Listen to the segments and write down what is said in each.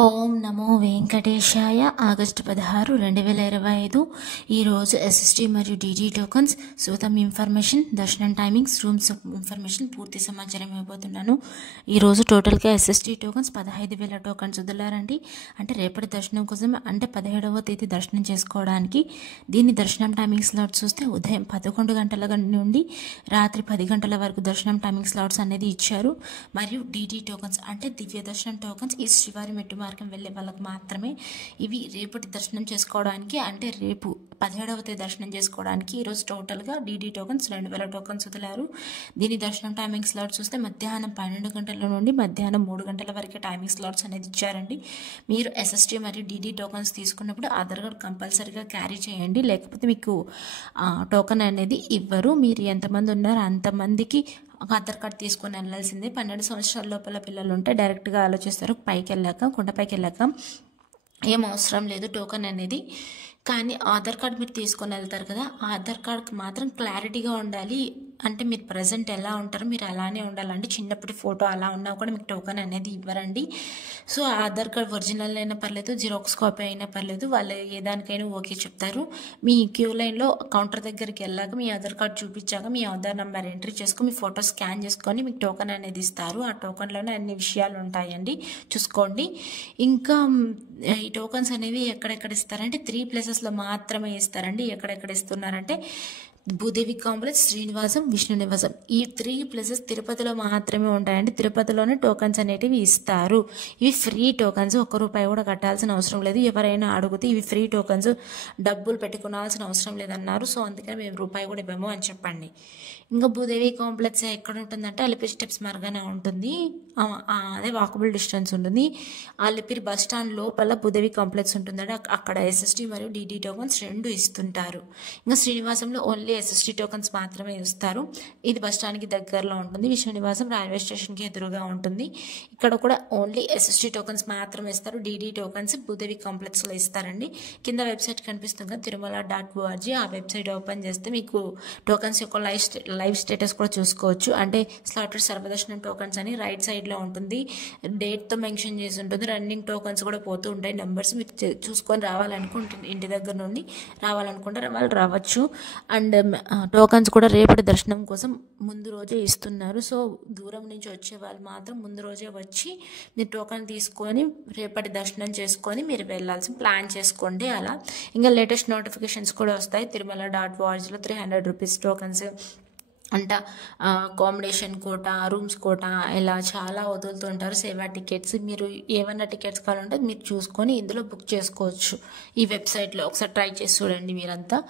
ఓం నమో వెంకటేశాయ. August 16, 2025. ఈరోజు SST మరియు DD tokens, సూతం information, దర్శనం టైమింగ్స్, రూమ్స్ ఇన్ఫర్మేషన్, పూర్తి సమాచారం ఇవ్వబోతున్నాను. ఈరోజు టోటల్గా ఎస్ఎస్టీ టోకన్స్ 15,000 టోకన్స్ వదిలారండి. అంటే రేపటి దర్శనం కోసం, అంటే 17వ తేదీ దర్శనం చేసుకోవడానికి. దీని దర్శనం టైమింగ్ స్లాట్స్ చూస్తే ఉదయం 11 గంటల నుండి రాత్రి 10 గంటల వరకు దర్శనం టైమింగ్ స్లాట్స్ అనేది ఇచ్చారు. మరియు డీడీ టోకన్స్ అంటే దివ్య దర్శనం టోకన్స్ ఈ శ్రీవారి మెట్టు మార్గం వెళ్ళే వాళ్ళకి మాత్రమే. ఇవి రేపటి దర్శనం చేసుకోవడానికి, అంటే రేపు 17వ తేదీ దర్శనం చేసుకోవడానికి ఈరోజు టోటల్గా డీడీ టోకన్స్ 2,000 టోకన్స్ వదిలారు. దీని దర్శనం టైమింగ్ స్లాట్స్ చూస్తే మధ్యాహ్నం 12 గంటల నుండి మధ్యాహ్నం 3 గంటల వరకు టైమింగ్ స్లాట్స్ అనేది ఇచ్చారండి. మీరు ఎస్ఎస్టీ మరియు డీడీ టోకన్స్ తీసుకున్నప్పుడు ఆధార్ కార్డ్ కంపల్సరీగా క్యారీ చేయండి, లేకపోతే మీకు టోకన్ అనేది ఇవ్వరు. మీరు ఎంతమంది ఉన్నారో అంతమందికి ఆధార్ కార్డ్ తీసుకొని వెళ్ళాల్సిందే. 12 సంవత్సరాల లోపల పిల్లలు ఉంటే డైరెక్ట్గా ఆలోచిస్తారు. కొండపైకి వెళ్ళాక ఏం అవసరం లేదు టోకన్ అనేది. కానీ ఆధార్ కార్డ్ మీరు తీసుకొని వెళ్తారు కదా, ఆధార్ కార్డ్కి మాత్రం క్లారిటీగా ఉండాలి. అంటే మీరు ప్రజెంట్ ఎలా ఉంటారో మీరు అలానే ఉండాలండి. చిన్నప్పటి ఫోటో అలా ఉన్నా కూడా మీకు టోకన్ అనేది ఇవ్వరండి. సో ఆధార్ కార్డ్ ఒరిజినల్ అయినా పర్లేదు, జిరాక్స్ కాపీ అయినా పర్లేదు, వాళ్ళు ఏ దానికైనా ఓకే చెప్తారు. మీ క్యూ లైన్లో కౌంటర్ దగ్గరికి వెళ్ళాక మీ ఆధార్ కార్డ్ చూపించాక మీ ఆధార్ నెంబర్ ఎంట్రీ చేసుకొని మీ ఫోటో స్కాన్ చేసుకొని మీకు టోకన్ అనేది ఇస్తారు. ఆ టోకన్లోనే అన్ని విషయాలు ఉంటాయండి, చూసుకోండి. ఇంకా ఈ టోకన్స్ అనేవి ఎక్కడెక్కడ ఇస్తారంటే 3 ప్లేసెస్లో మాత్రమే ఇస్తారండి. ఎక్కడెక్కడ ఇస్తున్నారంటే భూదేవి కాంప్లెక్స్, శ్రీనివాసం, విష్ణు నివాసం. ఈ 3 ప్లేసెస్ తిరుపతిలో మాత్రమే ఉంటాయండి. తిరుపతిలోనే టోకన్స్ అనేటివి ఇస్తారు. ఇవి ఫ్రీ టోకన్స్, ₹1 కూడా కట్టాల్సిన అవసరం లేదు. ఎవరైనా అడిగితే ఇవి ఫ్రీ టోకన్స్, డబ్బులు పెట్టుకోవాల్సిన అవసరం లేదన్నారు. సో అందుకని మేము ₹1 కూడా ఇవ్వము అని చెప్పండి. ఇంకా భూదేవి కాంప్లెక్స్ ఎక్కడ ఉంటుందంటే అలిపిరి స్టెప్స్ మార్గానే ఉంటుంది. అదే వాకబుల్ డిస్టెన్స్ ఉంటుంది. అలిపిరి బస్ స్టాండ్ లోపల భూదేవి కాంప్లెక్స్ ఉంటుందండి. అక్కడ ఎస్ఎస్టీ మరియు డీడీ టోకన్స్ 2 ఇస్తుంటారు. ఇంకా శ్రీనివాసంలో ఓన్లీ ఎస్ఎస్టీ టోకన్స్ మాత్రమే ఇస్తారు. ఇది బస్ స్టాండ్కి దగ్గరలో ఉంటుంది. విష్ణు నివాసం రైల్వే స్టేషన్కి ఎదురుగా ఉంటుంది. ఇక్కడ కూడా ఓన్లీ ఎస్ఎస్టీ టోకన్స్ మాత్రమే ఇస్తారు. డీడీ టోకన్స్ భూదేవి కాంప్లెక్స్లో ఇస్తారండి. కింద వెబ్సైట్ కనిపిస్తుంది కదా, tirumala.org. ఆ వెబ్సైట్ ఓపెన్ చేస్తే మీకు టోకన్స్ యొక్క లైవ్ స్టేటస్ కూడా చూసుకోవచ్చు. అంటే స్లాటెడ్ సర్వదర్శనం టోకన్స్ అని రైట్ సైడ్లో ఉంటుంది, డేట్తో మెన్షన్ చేసి ఉంటుంది. రన్నింగ్ టోకన్స్ కూడా పోతూ ఉంటాయి, నెంబర్స్ మీరు చూసుకొని రావాలనుకుంటుంది. ఇంటి దగ్గర నుండి రావాలనుకుంటే వాళ్ళు రావచ్చు. అండ్ టోకన్స్ కూడా రేపటి దర్శనం కోసం ముందు రోజే ఇస్తున్నారు. సో దూరం నుంచి వచ్చే వాళ్ళు మాత్రం ముందు రోజే వచ్చి మీరు టోకన్ తీసుకొని రేపటి దర్శనం చేసుకొని మీరు వెళ్ళాల్సి ప్లాన్ చేసుకోండి. అలా ఇంకా లేటెస్ట్ నోటిఫికేషన్స్ కూడా వస్తాయి. tirumala.orgలో ₹300 టోకన్స్ అంట, అకామిడేషన్ కోట, రూమ్స్ కోట, ఇలా చాలా వదులుతుంటారు. సేవా టికెట్స్, మీరు ఏమన్నా టికెట్స్ కావాలంటే మీరు చూసుకొని ఇందులో బుక్ చేసుకోవచ్చు ఈ వెబ్సైట్లో. ఒకసారి ట్రై చేసి చూడండి మీరంతా.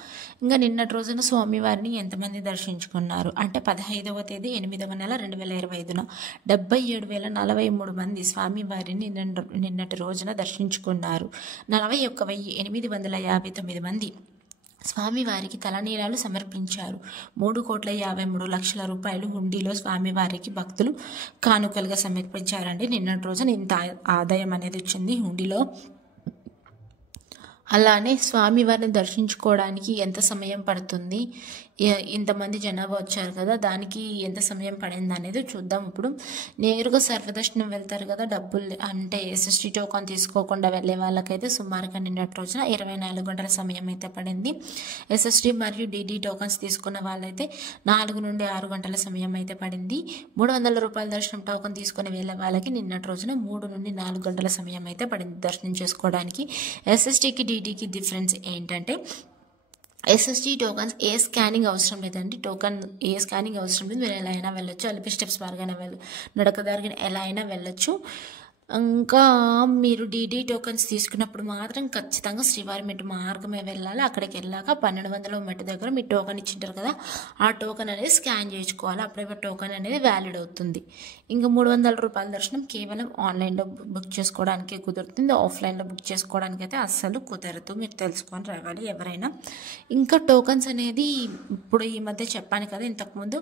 ఇంకా నిన్నటి రోజున స్వామివారిని ఎంతమంది దర్శించుకున్నారు అంటే 15వ తేదీ 8వ నెల 2025న 77,043 మంది స్వామివారిని నిన్నటి రోజున దర్శించుకున్నారు. 41,859 మంది స్వామివారికి తలనీలాలు సమర్పించారు. ₹3,53,00,000 హుండీలో స్వామివారికి భక్తులు కానుకలుగా సమర్పించారండి. నిన్నటి రోజున ఇంత ఆదాయం అనేది వచ్చింది హుండీలో. అలానే స్వామివారిని దర్శించుకోవడానికి ఎంత సమయం పడుతుంది, ఇంతమంది జనాభా వచ్చారు కదా, దానికి ఎంత సమయం పడింది అనేది చూద్దాం. ఇప్పుడు నేరుగా సర్వదర్శనం వెళ్తారు కదా, డబ్బులు అంటే ఎస్ఎస్టీ టోకన్ తీసుకోకుండా వెళ్ళే వాళ్ళకైతే సుమారుగా నిన్నటి రోజున 24 గంటల సమయం అయితే పడింది. ఎస్ఎస్టీ మరియు డీడీ టోకన్స్ తీసుకున్న వాళ్ళైతే 4 నుండి 6 గంటల సమయం అయితే పడింది. ₹300 దర్శనం టోకన్ తీసుకుని వెళ్ళే వాళ్ళకి నిన్నటి రోజున 3 నుండి 4 గంటల సమయం అయితే పడింది దర్శనం చేసుకోవడానికి. ఎస్ఎస్టీకి డీడీకి డిఫరెన్స్ ఏంటంటే ఎస్ఎస్టీ టోకన్స్ ఏ స్కానింగ్ అవసరం లేదండి. టోకన్ ఏ స్కానింగ్ అవసరం లేదు, మీరు ఎలా అయినా వెళ్ళొచ్చు. అలిపిరి స్టెప్స్ మార్గాన నడకదారిన ఎలా అయినా వెళ్ళొచ్చు. ఇంకా మీరు డీడీ టోకన్స్ తీసుకున్నప్పుడు మాత్రం ఖచ్చితంగా శ్రీవారి మెట్టు మార్గమే వెళ్ళాలి. అక్కడికి వెళ్ళాక 1200వ మెట్టు దగ్గర మీరు టోకన్ ఇచ్చింటారు కదా, ఆ టోకన్ అనేది స్కాన్ చేయించుకోవాలి. అప్పుడే టోకన్ అనేది వ్యాలిడ్ అవుతుంది. ఇంకా ₹300 దర్శనం కేవలం ఆన్లైన్లో బుక్ చేసుకోవడానికి కుదురుతుంది. ఆఫ్లైన్లో బుక్ చేసుకోవడానికి అయితే అస్సలు కుదరదు, మీరు తెలుసుకొని రావాలి ఎవరైనా. ఇంకా టోకన్స్ అనేది ఇప్పుడు ఈ మధ్య చెప్పాను కదా, ఇంతకుముందు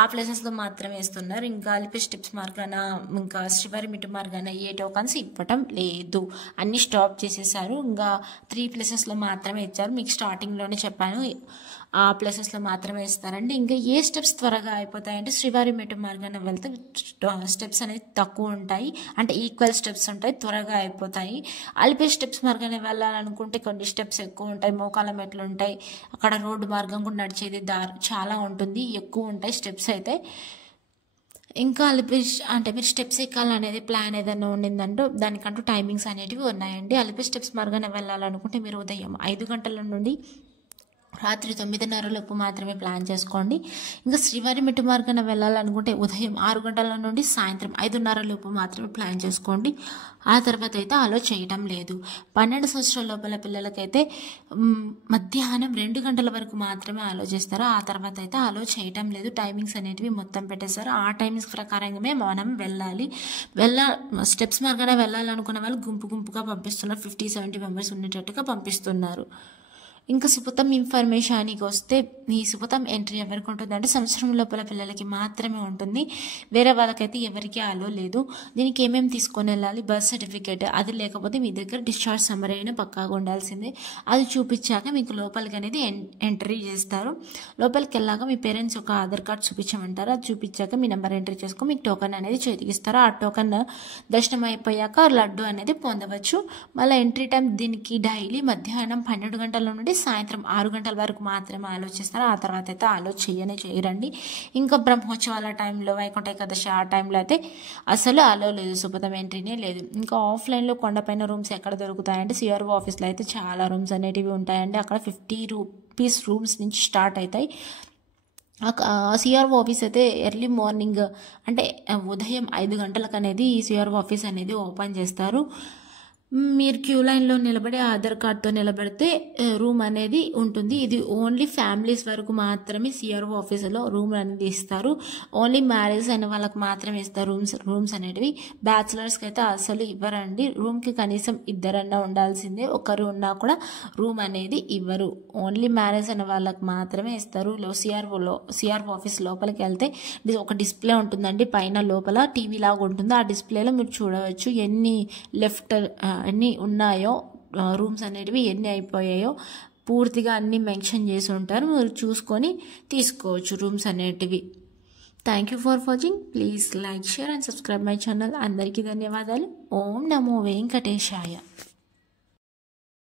ఆ ప్లేసెస్లో మాత్రమే ఇస్తున్నారు. ఇంకా అలిపిరి స్టెప్స్ మార్గాన, ఇంకా శ్రీవారి మెట్టు మార్గాన ఏ టోకన్స్ ఇవ్వటం లేదు, అన్ని స్టాప్ చేసేసారు. ఇంకా 3 ప్లేసెస్లో మాత్రమే ఇచ్చారు. మీకు స్టార్టింగ్లోనే చెప్పాను, ఆ ప్లేసెస్లో మాత్రమే ఇస్తారండి. ఇంకా ఏ స్టెప్స్ త్వరగా అయిపోతాయంటే శ్రీవారి మెట్టు మార్గాన వెళ్తే స్టెప్స్ అనేది తక్కువ ఉంటాయి, అంటే ఈక్వల్ స్టెప్స్ ఉంటాయి, త్వరగా అయిపోతాయి. అలిపిరి స్టెప్స్ మార్గానే వెళ్ళాలనుకుంటే కొన్ని స్టెప్స్ ఎక్కువ ఉంటాయి, మోకాల మెట్లు ఉంటాయి, అక్కడ రోడ్డు మార్గం కూడా నడిచేది దారి చాలా ఉంటుంది, ఎక్కువ ఉంటాయి స్టెప్స్ అయితే. ఇంకా అలిపిరి అంటే మీరు స్టెప్స్ ఎక్కాలనేది ప్లాన్ ఏదైనా ఉండిందంటూ దానికంటూ టైమింగ్స్ అనేటివి ఉన్నాయండి. అలిపిరి స్టెప్స్ మార్గాన వెళ్ళాలనుకుంటే మీరు ఉదయం 5 గంటల నుండి రాత్రి 9:30 లోపు మాత్రమే ప్లాన్ చేసుకోండి. ఇంకా శ్రీవారి మెట్టు మార్గాన వెళ్ళాలనుకుంటే ఉదయం 6 గంటల నుండి సాయంత్రం 5:30 లోపు మాత్రమే ప్లాన్ చేసుకోండి. ఆ తర్వాత అయితే అలో చేయటం లేదు. 12 సంవత్సరాల లోపల పిల్లలకైతే మధ్యాహ్నం 2 గంటల వరకు మాత్రమే అలో చేస్తారు. ఆ తర్వాత అయితే అలో చేయటం లేదు. టైమింగ్స్ అనేటివి మొత్తం పెట్టేశారు. ఆ టైమింగ్స్ ప్రకారంగానే మనం వెళ్ళాలి. స్టెప్స్ మార్గాన వెళ్ళాలనుకున్న వాళ్ళు గుంపుగా పంపిస్తున్నారు. 50-70 మెంబర్స్ ఉండేటట్టుగా పంపిస్తున్నారు. ఇంకా సుపథం ఇన్ఫర్మేషన్కి వస్తే, ఈ సుపథం ఎంట్రీ ఎవరికి ఉంటుంది అంటే సంవత్సరం లోపల పిల్లలకి మాత్రమే ఉంటుంది, వేరే వాళ్ళకైతే ఎవరికి అలో లేదు. దీనికి ఏమేమి తీసుకొని వెళ్ళాలి? బర్త్ సర్టిఫికేట్, అది లేకపోతే మీ దగ్గర డిశ్చార్జ్ సమ్మరీ అయినా పక్కాగా ఉండాల్సిందే. అది చూపించాక మీకు లోపలికి అనేది ఎంట్రీ చేస్తారు. లోపలికి వెళ్ళాక మీ పేరెంట్స్ ఒక ఆధార్ కార్డ్ చూపించమంటారు. అది చూపించాక మీ నెంబర్ ఎంట్రీ చేసుకొని మీకు టోకన్ అనేది చేతికిస్తారు. ఆ టోకన్ దర్శనం అయిపోయాక లడ్డు అనేది పొందవచ్చు. మళ్ళీ ఎంట్రీ టైం దీనికి డైలీ మధ్యాహ్నం 12 గంటల నుండి సాయంత్రం 6 గంటల వరకు మాత్రమే ఆలోచిస్తారు. ఆ తర్వాత అయితే చేయరండి. ఇంకా బ్రహ్మోత్సవాల టైంలో, వైకుంఠ ఏకాదశి ఆ టైంలో అయితే అసలు అలో లేదు, సుపథం ఎంట్రీనే లేదు. ఇంకా ఆఫ్లైన్లో కొండపైన రూమ్స్ ఎక్కడ దొరుకుతాయంటే సిఆర్ఓ ఆఫీస్లో అయితే చాలా రూమ్స్ అనేటివి ఉంటాయండి. అక్కడ 50 రూపీస్ రూమ్స్ నుంచి స్టార్ట్ అవుతాయి. సిఆర్ఓ ఆఫీస్ అయితే ఎర్లీ మార్నింగ్ అంటే ఉదయం 5 గంటలకు అనేది ఈ సిఆర్ఓ ఆఫీస్ అనేది ఓపెన్ చేస్తారు. మీరు క్యూ లైన్లో నిలబడి ఆధార్ కార్డ్తో నిలబడితే రూమ్ అనేది ఉంటుంది. ఇది ఓన్లీ ఫ్యామిలీస్ వరకు మాత్రమే సిఆర్ఓ ఆఫీసులో రూమ్ అనేది ఇస్తారు. ఓన్లీ మ్యారేజ్ అయిన వాళ్ళకి మాత్రమే ఇస్తారు రూమ్స్ అనేటివి. బ్యాచిలర్స్కి అయితే అసలు ఇవ్వరండి. రూమ్కి కనీసం 2 ఉండాల్సిందే, ఒకరు ఉన్నా కూడా రూమ్ అనేది ఇవ్వరు. ఓన్లీ మ్యారేజ్ అయిన వాళ్ళకి మాత్రమే ఇస్తారు. సిఆర్ఓ ఆఫీస్ లోపలికి వెళ్తే ఒక డిస్ప్లే ఉంటుందండి, పైన లోపల టీవీ లాగా ఉంటుంది. ఆ డిస్ప్లేలో మీరు చూడవచ్చు ఎన్ని ఉన్నాయో, రూమ్స్ అనేటివి ఎన్ని అయిపోయాయో పూర్తిగా అన్ని మెన్షన్ చేసి ఉంటారు. మీరు చూసుకొని తీసుకోవచ్చు రూమ్స్ అనేటివి. Thank you for watching. Please like, share and subscribe my channel. అందరికీ ధన్యవాదాలు. ఓం నమో వెంకటేశాయ.